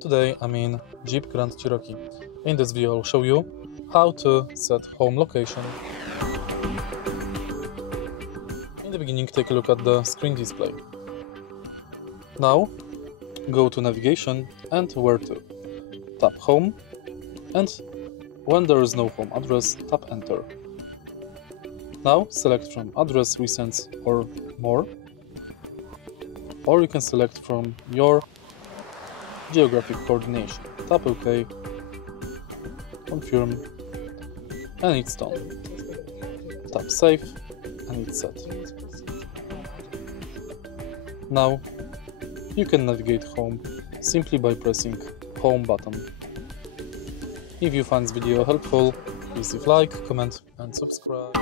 Today I'm in JEEP Grand Cherokee. In this video I'll show you how to set home location. In the beginning, take a look at the screen display. Now go to navigation and where to. Tap home, and when there is no home address, tap enter. Now select from address, recent or more, or you can select from your geographic coordination. Tap OK, confirm, and it's done. Tap save, and it's set. Now you can navigate home simply by pressing home button. If you find this video helpful, please leave like, comment and subscribe.